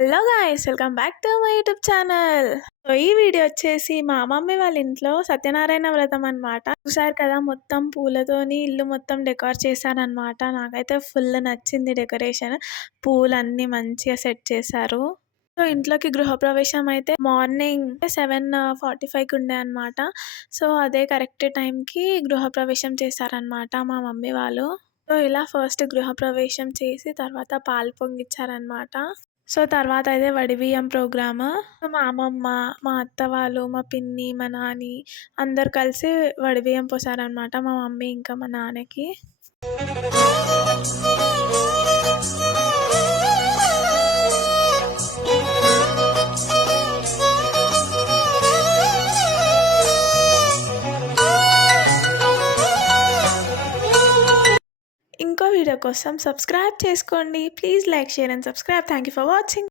Hello guys, welcome back to my YouTube channel. So ఈ video వచ్చేసి మా mummy వాళ్ళ ఇంట్లో సత్యనారాయణ వ్రతం అనమాట. చూసారు కదా, మొత్తం పూలతోని ఇల్లు మొత్తం డెకోర్ చేశారనమాట. నాకైతే ఫుల్ నచ్చింది డెకరేషన్. పూలన్నీ మంచిగా సెట్ చేశారు. సో ఇంట్లోకి గృహప్రవేశం అయితే మార్నింగ్ 7:45కి ఉండే అనమాట. సో అదే కరెక్ట్ టైంకి గృహప్రవేశం చేశారనమాట మా మమ్మీ వాళ్ళు. సో ఇలా ఫస్ట్ గృహప్రవేశం చేసి తర్వాత పాలు పొంగిచ్చారనమాట. సో తర్వాత అయితే వడిబియ్యం ప్రోగ్రామ్. మా అమ్మమ్మ, మా అత్త వాళ్ళు, మా పిన్ని, మా నాని అందరు కలిసి వడిబియ్యం పోసారనమాట మా మమ్మీ ఇంకా మా నాన్నకి. ఇంకో వీడియో కోసం సబ్స్క్రైబ్ చేసుకోండి. Please like, share and subscribe. Thank you for watching.